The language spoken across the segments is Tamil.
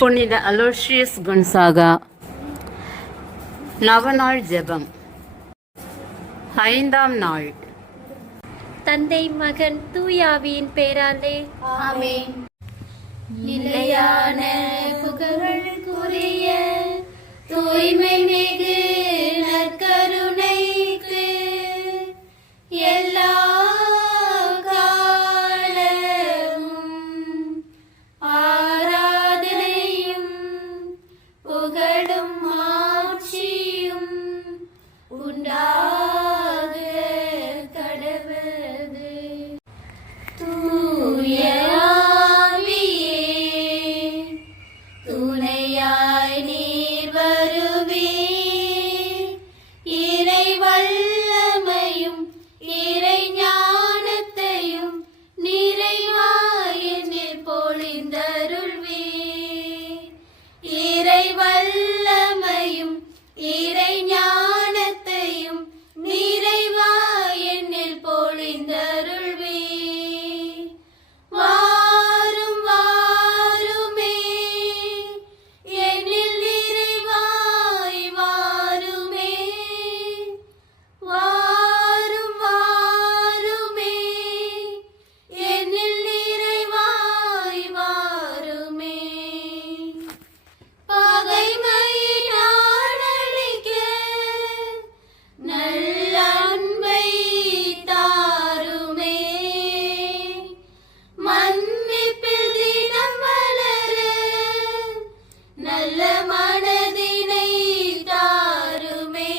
புனித அலோஷியஸ் கொன்சாகா நவநாள் ஜெபம். 5ஆம் நாள். தந்தை மகன் தூயாவியின் பேராலே ஆமென். நிலையான புகழுக்குரிய தூய்மை மிகு நற்கருணைக்கு எல்லா காலமும் ஆராதனையும் புகழும் ஆட்சியும் உண்டாக கடவுளது. தூய துணையாய் நீர் வருவீர், இறை வல்லமையும் இறை ஞானத்தையும் நிறைவாய் என்னில் பொழிந்தருள்வீர். இறை வல்லமையும் இறை ஞானத்தையும் நிறைவாய் என்னில் பொழிந்தருள்வீர். வாரும் வாருமே என்னில் நிறைவாய் வாருமே. வாரும் வாருமே என்னில் நிறைவாய் வாருமே. பகைமையை நாடழிக்க நல்ல அன்பை தாருமே. மன்னிப்பில் தினம் வளர நல்ல மனதினை தாருமே.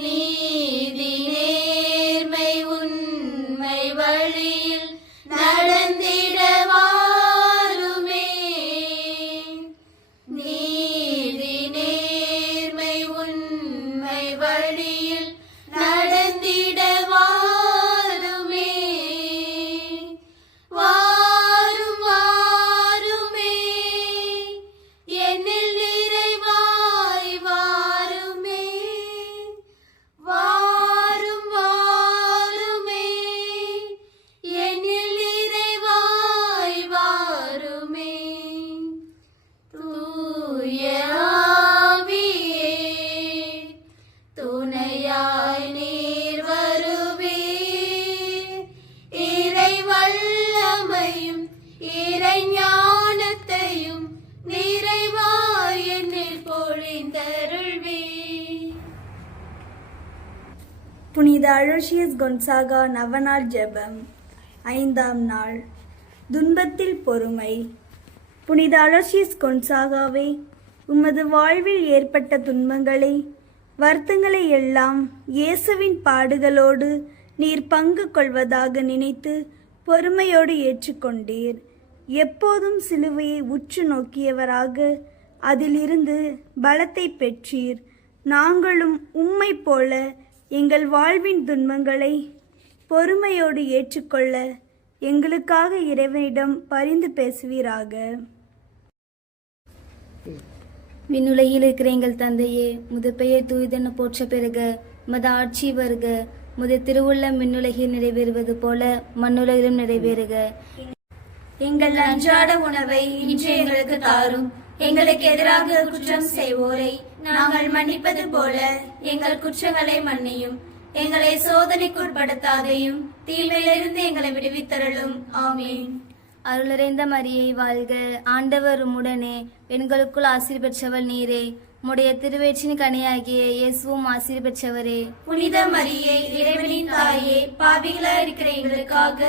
நீதி நேர்மை உண்மை வழியில் நடந்திட வாருமே. நீதி நேர்மை உண்மை வழியில் நடந்திட வாருமே. வாரும் வாருமே என்னில் நிறைவாய் வாருமே. வாரும் வாருமே என்னில் நிறைவாய் வாருமே. தூய ஆவியே துணையாய் நீர் வருவீர், இறை வல்லமையும் இறை ஞானத்தையும் நிறைவாய் என்னில் பொழிந்தருள்வீர். புனித அலோஷியஸ் கொன்சாகா நவநாள் ஜெபம். 5ஆம் நாள். துன்பத்தில் பொறுமை. புனித அலோஷியஸ் கொன்சாகாவே, உமது வாழ்வில் ஏற்பட்ட துன்பங்களை வருத்தங்களை எல்லாம் இயேசுவின் பாடுகளோடு நீர் பங்கு கொள்வதாக நினைத்து பொறுமையோடு ஏற்றுக்கொண்டீர். எப்போதும் சிலுவையை உற்று நோக்கியவராக அதிலிருந்து பலத்தை பெற்றீர். நாங்களும் உம்மை போல எங்கள் வாழ்வின் துன்பங்களை பொறுமையோடு ஏற்றுக்கொள்ள எங்களுக்காக இறைவனிடம் பரிந்து பேசுவீராக. விண்ணுலகில் இருக்கிற எங்கள் தந்தையே, முது பெயர் தூய்தென போற்ற பெறுக. மது ஆட்சி வருக. முது திருவுள்ளம் விண்ணுலகில் நிறைவேறுவது போல மண்ணுலகிலும் நிறைவேறுக. எங்கள் அன்றாட உணவை இன்று எங்களுக்கு தாரும். எங்களுக்கு எதிராக குற்றம் செய்வோரை நாங்கள் மன்னிப்பது போல எங்கள் குற்றங்களை மன்னியும். எங்களை சோதனைக்குட்படுத்தாதையும் தீமையிலிருந்து எங்களை விடுவித்தருளும். ஆமீன். அருளறைந்த மரியை வாழ்க. ஆண்டவர் உம்முடனே, பெண்களுக்குள் ஆசீர் பெற்றவள் நீரே. உம்முடைய திருவயிற்றின் கனியாகிய இயேசுவும் ஆசீர் பெற்றவரே. புனித மரியே, இறைவனின் தாயே, பாவிகளாய் இருக்கிற எங்களுக்காக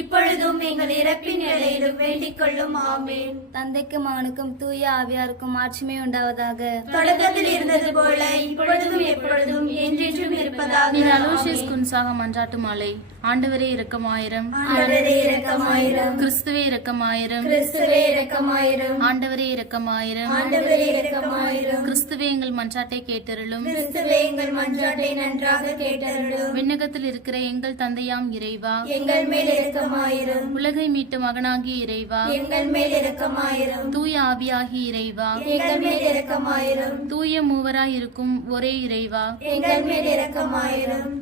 இப்பொழுதும் எங்கள் இறப்பின் நிலையிலும் வேண்டிக் கொள்ளும். ஆமேன். தந்தைக்கும் மகனுக்கும் தூய ஆவியாருக்கும் ஆட்சிமை உண்டாவதாக. தொடக்கத்தில் இருந்தது போல இப்பொழுதும் எப்பொழுதும் என்றென்றும் இருப்பதாக. அலோஷியஸ் கொன்சாகா மன்றாட்டு மாலை. ஆண்டவரே இரக்கமாயிரம். ஆண்டவரே இரக்கமாயிரம். கிறிஸ்துவே இரக்கமாயிரம். கிறிஸ்துவே இரக்கமாயிரம். ஆண்டவரே இரக்கமாயிரம். ஆண்டவரே இரக்கமாயிரம். கிறிஸ்துவே எங்கள் மன்றாட்டை கேட்டருளும். கிறிஸ்துவே எங்கள் மன்றாட்டை நன்றாக கேட்டருளும். விண்ணகத்தில் இருக்கிற எங்கள் தந்தையாம் இறைவா, எங்கள் மேல் இரக்கமாயிரம். உலகை மீட்ட மகனாகி இறைவா, எங்கள் மேல் இரக்கமாயிரம். தூய ஆவியாகி இறைவா, எங்கள் மேல் இரக்கமாயிரம். தூய மூவராய் இருக்கும் ஒரே இறைவா, எங்கள் மேல் இரக்கமாயிரம்.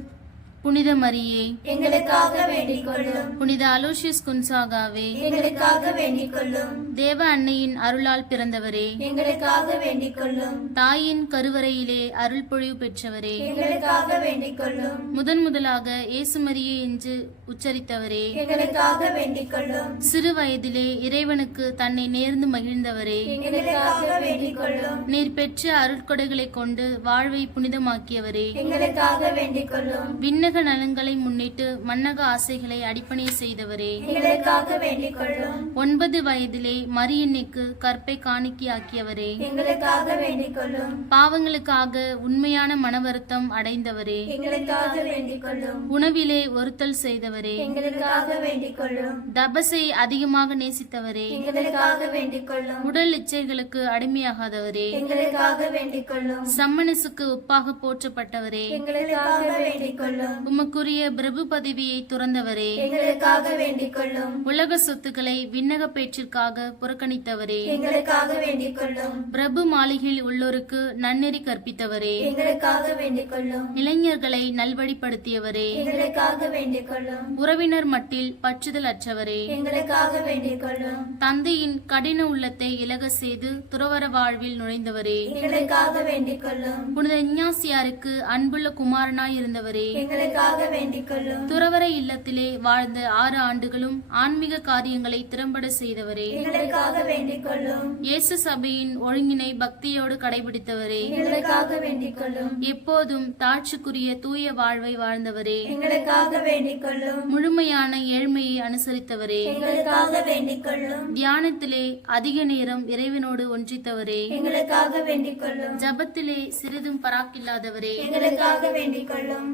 புனித மரியே, எங்களுக்காக வேண்டிக் கொள்ளும். புனித அலோஷியஸ் குன்சாகாவே, எங்களுக்காக வேண்டிக் கொள்ளும். தேவ அன்னையின் அருளால் பிறந்தவரே, எங்களுக்காக வேண்டிக் கொள்ளும். தாயின் கருவறையிலே அருள் பொழிவு பெற்றவரே, எங்களுக்காக வேண்டிக் கொள்ளும். முதலாக இயேசு மரியே என்று உச்சரித்தவரே, எங்களுக்காக வேண்டிக் கொள்ளும். சிறு வயதிலே இறைவனுக்கு தன்னை நேர்ந்து மகிழ்ந்தவரே, எங்களுக்காக வேண்டிக் கொள்ளும். நீர் பெற்ற அருட்கொடைகளைக் கொண்டு வாழ்வை புனிதமாக்கியவரே, எங்களுக்காக வேண்டிக் கொள்ளும். விண்ணக நலன்களை முன்னிட்டு மன்னக ஆசைகளை அடிப்பணை செய்தவரே, எங்களுக்காக வேண்டிக் கொள்ளும். 9 வயதிலே மரியன்னைக்கு கற்பை காணிக்கையாக்கியவரே, எங்களுக்காக வேண்டிக் கொள்ளும். பாவங்களுக்காக உண்மையான மனவருத்தம் அடைந்தவரே, எங்களுக்காக வேண்டிக் கொள்ளும். உணவிலே ஒருத்தல் செய்தவரே, எங்களுக்காக வேண்டிக் கொள்ளும். தபசை அதிகமாக நேசித்தவரே, எங்களுக்காக வேண்டிக் கொள்ளும். உடல் இச்சைகளுக்கு அடிமையாகாதவரே, எங்களுக்காக வேண்டிக் கொள்ளும். சம்மனசுக்கு ஒப்பாக போற்றப்பட்டவரே, எங்களுக்காக வேண்டிக் கொள்ளும். உமக்குரிய பிரபு பதவியை துறந்தவரே, எங்களுக்காக வேண்டிக் கொள்ளும். உலக சொத்துக்களை விண்ணக பேச்சிற்காக புறக்கணித்தவரே, எங்களுக்காக வேண்டிக் கொள்ளும். பிரபு மாளிகையில் உள்ளோருக்கு நன்னெறி கற்பித்தவரே, எங்களுக்காக வேண்டிக் கொள்ளும். இளைஞர்களை நல்வழிப்படுத்தியவரே, எங்களுக்காக வேண்டிக் கொள்ளும். உறவினர் மட்டில் பற்றுதல் அற்றவரே, எங்களுக்காக வேண்டிக் கொள்ளும். தந்தையின் கடின உள்ளத்தை இலக செய்து துறவர வாழ்வில் நுழைந்தவரே, எங்களுக்காக வேண்டிக் கொள்ளும். புனித இஞ்ஞாசியாருக்கு அன்புள்ள குமாரனாய் இருந்தவரே, எங்களுக்காக வேண்டிக் கொள்ளும். துறவர இல்லத்திலே வாழ்ந்த 6 ஆண்டுகளும் ஆன்மீக காரியங்களை திறம்பட செய்தவரே, எங்களுக்காக வேண்டிக் கொள்ளும். இயேசு சபையின் ஒழுங்கினை பக்தியோடு கடைபிடித்தவரே, எங்களுக்காக வேண்டிக் கொள்ளும். எப்போதும் தாட்சிக்குரிய தூய வாழ்வை வாழ்ந்தவரே, எங்களுக்காக வேண்டிக் கொள்ளும். முழுமையான ஏழ்மையை அனுசரித்தவரே, எங்களுக்காக வேண்டிக் கொள்ளும். தியானத்திலே அதிக நேரம் இறைவனோடு ஒன்றித்தவரே, எங்களுக்காக வேண்டிக் கொள்ளும். ஜபத்திலே சிறிதும் பராக்கில்லாதவரே, எங்களுக்காக வேண்டிக் கொள்ளும்.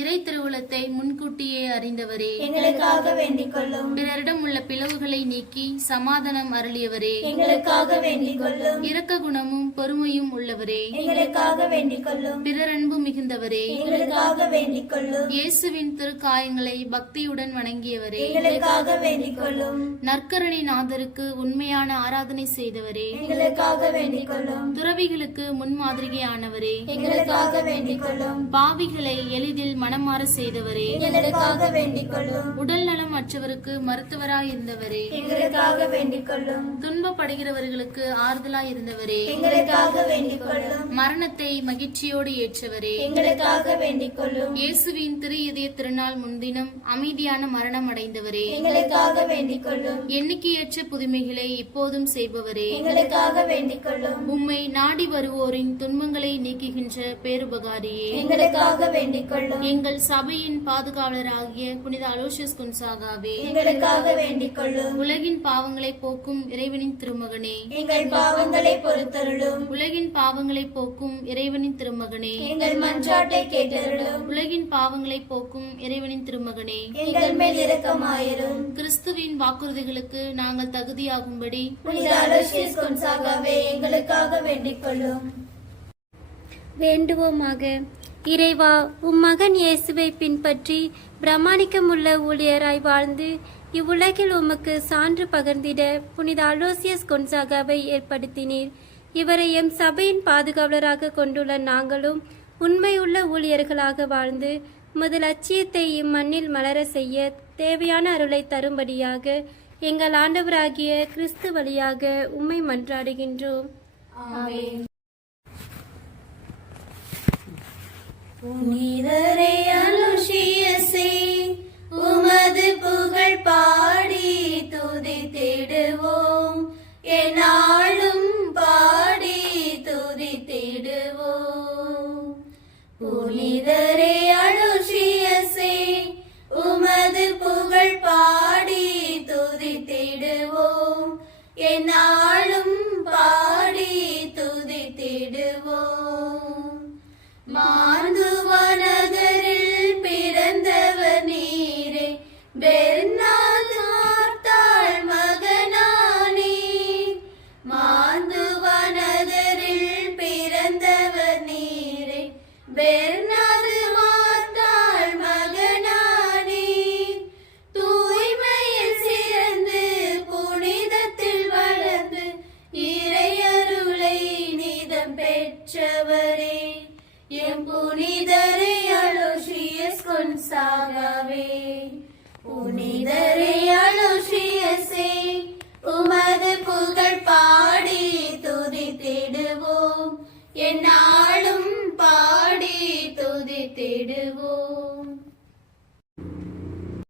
இறை திருவுளத்தை முன்கூட்டியே அறிந்தவரே, எங்களுக்காக வேண்டிக் கொள்ளும். பிறரிடம் உள்ள பிளவுகளை நீக்கி சமாதானம் அருளியவரே, எங்களுக்காக வேண்டிக் கொள்ளும். இரக்க குணமும் பொறுமையும் உள்ளவரே, எங்களுக்காக வேண்டிக் கொள்ளும். பிறரன்பு மிகுந்தவரே, எங்களுக்காக வேண்டிக் கொள்ளும். இயேசுவின் திருக்காயங்களை பக்தியுடன் வணங்கியவரே, எங்களுக்காக வேண்டிக் கொள்ளும். நற்கருணை நாதருக்கு உண்மையான ஆராதனை செய்தவரே, எங்களுக்காக வேண்டிக் கொள்ளும். துறவிகளுக்கு முன்மாதிரியானவரே, எங்களுக்காக வேண்டிக் கொள்ளும். பாவிகளை எளிதில் மனமாற செய்தவரே, எங்களுக்காக வேண்டிக் கொள்ளும். உடல் நலம் அற்றவருக்கு மருத்துவராயிருந்தவரே, எங்களுக்காக வேண்டிக் கொள்ளும். துன்பப்படுகிறவர்களுக்கு ஆறுதலாயிருந்தவரே, எங்களுக்காக வேண்டிக் கொள்ளும். மரணத்தை மகிழ்ச்சியோடு ஏற்றவரே, எங்களுக்காக வேண்டிக் கொள்ளும். இயேசுவின் திரு இதய திருநாள் முன்தினம் அமைதியான மரணம் அடைந்தவரே, எங்களுக்காக வேண்டிக் கொள்ளும். எண்ணிக்கையற்ற புதுமைகளை இப்போதும் செய்பவரே, எங்களுக்காக வேண்டிக் கொள்ளும். உம்மை நாடி வருவோரின் துன்பங்களை நீக்குகின்ற பேருபகாரியே, எங்களுக்காக வேண்டிக் கொள்ளும். எங்கள் சபையின் பாதுகாவலராகிய புனித அலோஷியஸ் குன்சாகாவே, எங்களுக்காக வேண்டிக் கொள்ளும். உலகின் பாவங்களை போக்கும் இறைவனின் திருமகனே, எங்கள் பாவங்களை பொறுத்தருளும். உலகின் பாவங்களை போக்கும் இறைவனின் திருமகனே, எங்கள் மன்றாட்டை கேட்டருளும். உலகின் பாவங்களை போக்கும் இறைவனின் திருமகனே, எங்கள் மேல் இரக்கமாயிரும். கிறிஸ்துவின் வாக்குறுதிகளுக்கு நாங்கள் தகுதியாகும்படி புனித அலோசியஸ் கொன்சாகாவே எங்களுக்காக வேண்டிக் கொள்ளும். வேண்டுவோமாக. இறைவா, உம் மகன் இயேசுவை பின்பற்றி பிரமாணிக்கமுள்ள ஊழியராய் வாழ்ந்து இவ்வுலகில் உமக்கு சான்று பகர்ந்திட புனித அலோசியஸ் கொன்சாகாவை ஏற்படுத்தினீர். இவரை எம் சபையின் பாதுகாவலராக கொண்டுள்ள நாங்களும் உண்மையுள்ள ஊழியர்களாக வாழ்ந்து உமது லட்சியத்தை இம்மண்ணில் மலர செய்ய தேவையான அருளை தரும்படியாக எங்கள் ஆண்டவராகிய கிறிஸ்து வழியாக உம்மை மன்றாடுகின்றோம். புனிதரே அலோசியஸே, உமது புகழ் பாடி துதித்திடுவோம். எந்நாளும் பாடி துதித்திடுவோம். புனிதரே அலோசியஸே, உமது புகழ் பாடி துதித்திடுவோம். எந்நாளும் பாடி துதித்திடுவோம். மாந்துவனகரில் பிறந்தவர் நீரே, பெர்னாத் மார்த்தாள் மகனானே. மாந்துவனகரில் பிறந்தவர் நீரே, பெர்னாத் மார்த்தாள் மகனானே. தூய்மையில் சிறந்து புனிதத்தில் வளர்ந்து என்னாலும் பாடி துதித்திடுவோம்.